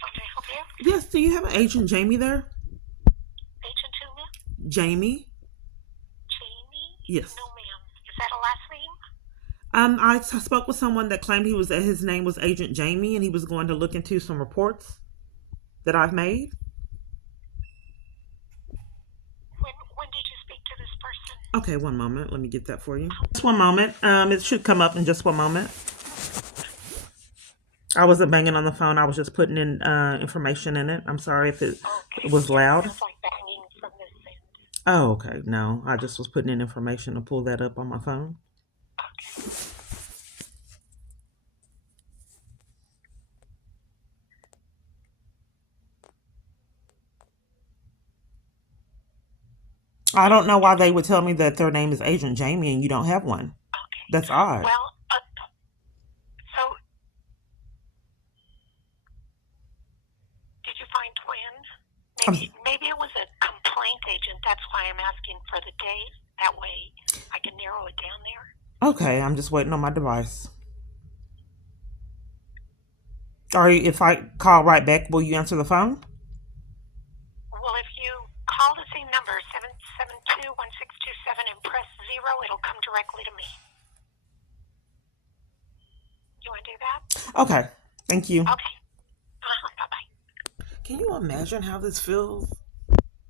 How may I help you? Yes, do you have an Agent Jamie there? Agent who, ma'am? Jamie? Jamie? Yes. No, ma'am. Is that a last name? I spoke with someone that claimed his name was Agent Jamie, and he was going to look into some reports that I've made. When did you speak to this person? Okay, one moment. Let me get that for you. Just one moment. It should come up in just one moment. I wasn't banging on the phone. I was just putting in information in it. I'm sorry if it was loud. Sounds like banging from this end. Oh, okay. No, I just was putting in information to pull that up on my phone. Okay. I don't know why they would tell me that their name is Agent Jamie and you don't have one. Okay. That's odd. Well, so did you find twins? Maybe it was a complaint agent. That's why I'm asking for the date. That way I can narrow it down there. Okay, I'm just waiting on my device. Or if I call right back, will you answer the phone? Well, if you call the same number, 772-1627, and press 0, it'll come directly to me. You want to do that? Okay, thank you. Okay. Bye-bye. Can you imagine how this feels?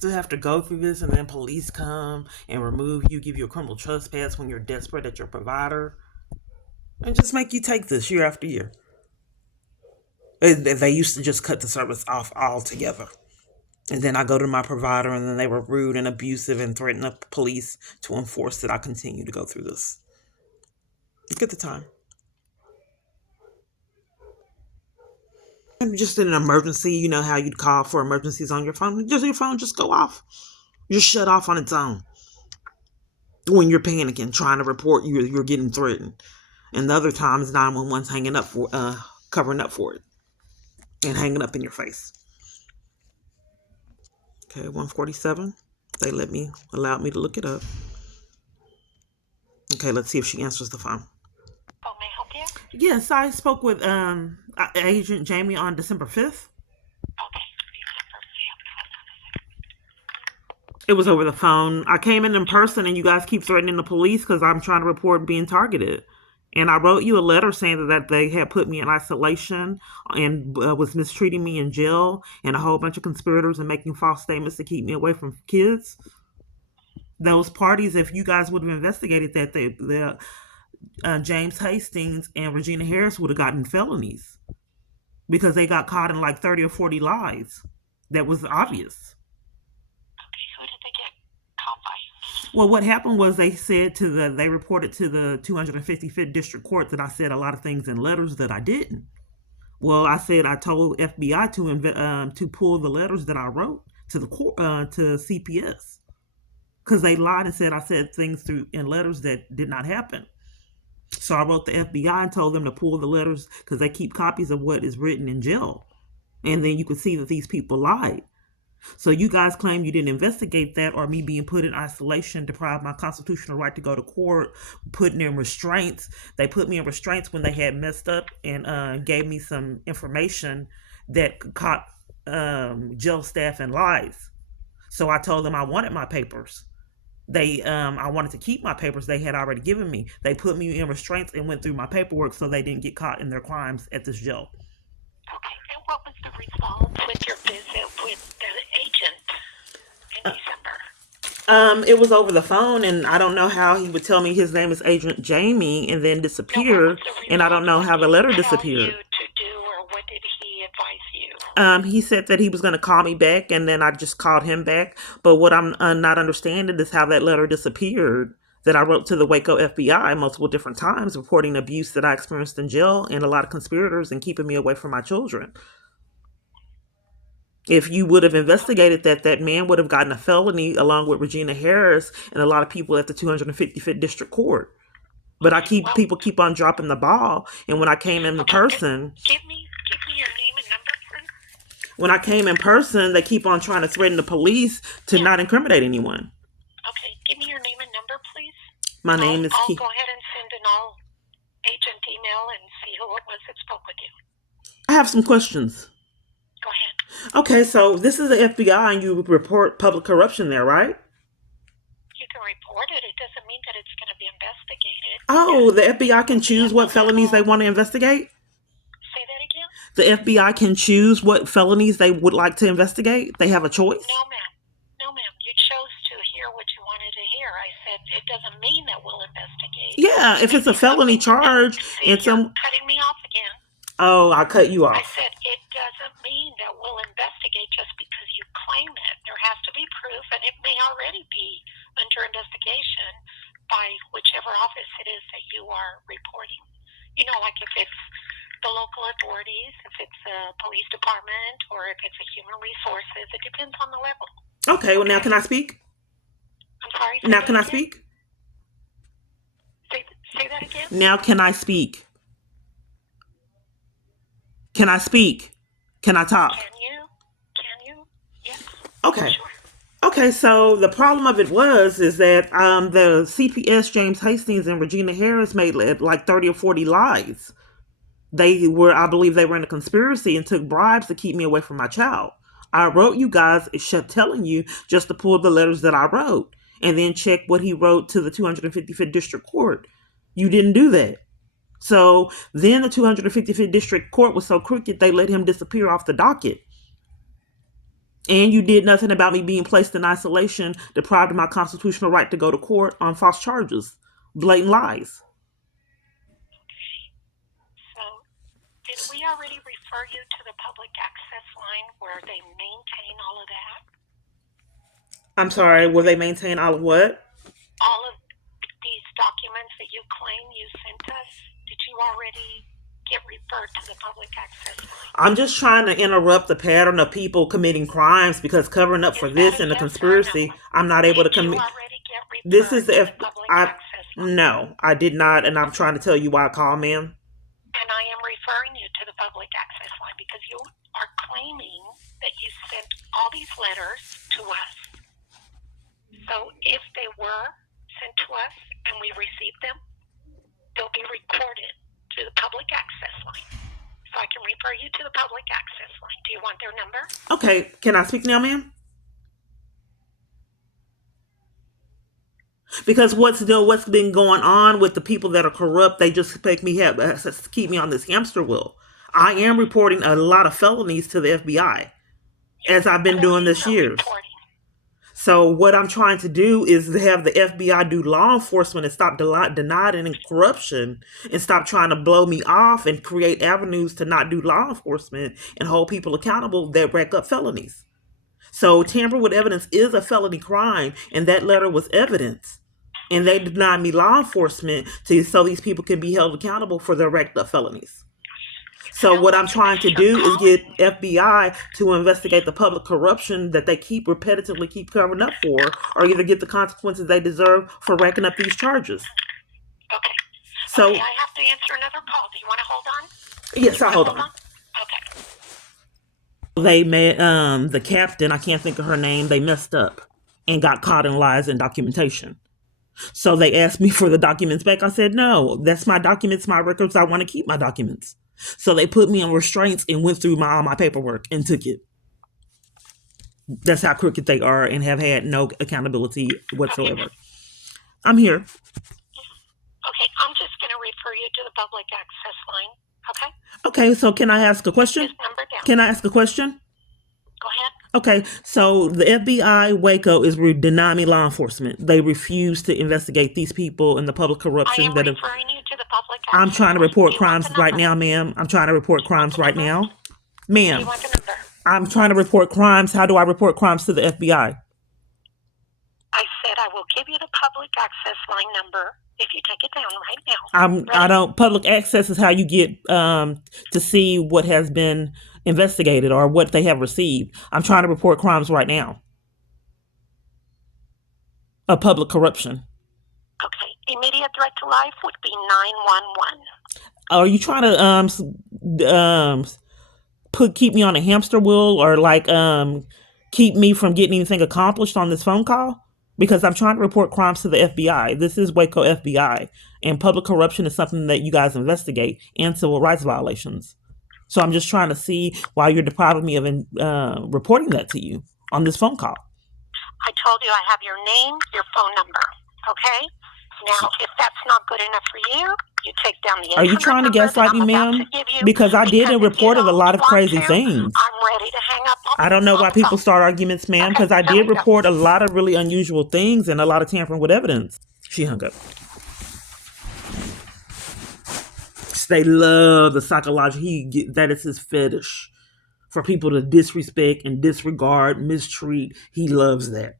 To have to go through this and then police come and remove you, give you a criminal trespass when you're desperate at your provider, and just make you take this year after year. They used to just cut the service off altogether. And then I go to my provider and then they were rude and abusive and threatened the police to enforce that I continue to go through this. Look at the time. And just in an emergency, you know how you'd call for emergencies on your phone? Just your phone just go off. Just shut off on its own. When you're panicking, trying to report you're getting threatened. And the other times 911's hanging up for covering up for it. And hanging up in your face. Okay, 147. They allowed me to look it up. Okay, let's see if she answers the phone. Oh, may I help you? Yes, I spoke with Agent Jamie on December 5th. Okay. It was over the phone. I came in person and you guys keep threatening the police because I'm trying to report being targeted. And I wrote you a letter saying that they had put me in isolation and was mistreating me in jail and a whole bunch of conspirators and making false statements to keep me away from kids. Those parties, if you guys would have investigated that, James Hastings and Regina Harris would have gotten felonies because they got caught in like 30 or 40 lies. That was obvious. Okay, who did they get caught by? Well, what happened was they reported to the 255th District Court that I said a lot of things in letters that I didn't. Well, I told FBI to pull the letters that I wrote to the court to CPS because they lied and said I said things in letters that did not happen. So I wrote the FBI and told them to pull the letters because they keep copies of what is written in jail, and then you could see that these people lied. So you guys claim you didn't investigate that, or me being put in isolation, deprived my constitutional right to go to court, putting in restraints. They put me in restraints when they had messed up and gave me some information that caught jail staff in lies. So I told them I wanted my papers. I wanted to keep my papers they had already given me. They put me in restraints and went through my paperwork so they didn't get caught in their crimes at this jail. Okay, and what was the result with your visit with the agent in December? It was over the phone, and I don't know how he would tell me his name is Agent Jamie and then disappear, and I don't know how the letter disappeared. What did he tell you to do, or what did he advise you? He said that he was going to call me back, and then I just called him back. But what I'm not understanding is how that letter disappeared that I wrote to the Waco FBI multiple different times, reporting abuse that I experienced in jail and a lot of conspirators and keeping me away from my children. If you would have investigated that man would have gotten a felony along with Regina Harris and a lot of people at the 255th District Court. But people keep on dropping the ball. And when I came in person, give me your name and number, please. When I came in person, they keep on trying to threaten the police to not incriminate anyone. Okay, give me your name and number, please. My name is I'll go ahead and send an all-agent email and see who it was that spoke with you. I have some questions. Okay, so this is the FBI and you report public corruption there, right? You can report it. It doesn't mean that it's going to be investigated. Oh, the FBI can choose what felonies they want to investigate? Say that again? The FBI can choose what felonies they would like to investigate? They have a choice? No, ma'am. No, ma'am. You chose to hear what you wanted to hear. I said it doesn't mean that we'll investigate. Yeah, if it's a felony charge, See, you're cutting me off again. Oh, I cut you I off. said it doesn't mean that we'll investigate just because you claim it. There has to be proof, and it may already be under investigation by whichever office it is that you are reporting. You know, like if it's the local authorities, if it's a police department, or if it's a human resources. It depends on the level. Okay, well, now can I speak? I'm sorry? Now can I speak? Say that again? Now can I speak? Can I speak? Can I talk? Can you? Yes. Okay. Sure. Okay, so the problem of it is that the CPS James Hastings and Regina Harris made like 30 or 40 lies. I believe they were in a conspiracy and took bribes to keep me away from my child. I wrote you guys, telling you just to pull the letters that I wrote and then check what he wrote to the 255th District Court. You didn't do that. So then the 255th District Court was so crooked, they let him disappear off the docket. And you did nothing about me being placed in isolation, deprived of my constitutional right to go to court on false charges, blatant lies. So, did we already refer you to the public access line where they maintain all of that? I'm sorry, will they maintain all of what? All of these documents that you claim you sent us, did you already get referred to the public access line? I'm just trying to interrupt the pattern of people committing crimes because covering up for this and the conspiracy, I'm not able to commit. Did you already get referred This is to the public access line? No, I did not, and I'm trying to tell you why I called, ma'am. And I am referring you to the public access line because you are claiming that you sent all these letters to us. So if they were sent to us and we received them, they'll be recorded to the public access line. So I can refer you to the public access line. Do you want their number? Okay, can I speak now, ma'am? Because what's been going on with the people that are corrupt, they just keep me on this hamster wheel. I am reporting a lot of felonies to the FBI, as I've been doing this years. So what I'm trying to do is have the FBI do law enforcement and stop denying corruption and stop trying to blow me off and create avenues to not do law enforcement and hold people accountable that rack up felonies. So tamper with evidence is a felony crime, and that letter was evidence. And they denied me law enforcement so these people can be held accountable for their racked up felonies. So what I'm trying to do is get FBI to investigate the public corruption that they repetitively keep covering up for, or either get the consequences they deserve for racking up these charges. Okay. So I have to answer another call. Do you want to hold on? Yes, I'll hold on. Okay. They made the captain, I can't think of her name, they messed up and got caught in lies and documentation. So they asked me for the documents back. I said, no, that's my documents, my records. I want to keep my documents. So they put me on restraints and went through all my paperwork and took it. That's how crooked they are and have had no accountability whatsoever. Okay. I'm here. Okay, I'm just going to refer you to the public access line. Okay? Okay, so can I ask a question? This number down. Can I ask a question? Go ahead. Okay, so the FBI Waco is denying me law enforcement. They refuse to investigate these people and the public corruption. I am referring you to the public access I'm trying to report line. crimes right now, ma'am. I'm trying to report crimes right now. Do Ma'am, you want the number? I'm trying to report crimes. How do I report crimes to the FBI? I said I will give you the public access line number if you take it down right now. I don't. Public access is how you get to see what has been investigated or what they have received. I'm trying to report crimes right now of public corruption. Okay. Immediate threat to life would be 911. Are you trying to keep me on a hamster wheel or keep me from getting anything accomplished on this phone call? Because I'm trying to report crimes to the FBI. This is Waco FBI, and public corruption is something that you guys investigate, and civil rights violations. So I'm just trying to see why you're depriving me of reporting that to you on this phone call. I told you I have your name, your phone number. Okay? Now, if that's not good enough for you, you take down the 800 Are you trying to number that gaslight me, I'm about ma'am? to give you, Because I did and if you reported a lot don't of want crazy to, things. I'm ready to hang up on I don't know why on the people phone. start arguments, ma'am, Okay, because I here did we go. report a lot of really unusual things and a lot of tampering with evidence. She hung up. They love the psychological. That is his fetish for people to disrespect and disregard, mistreat. He loves that.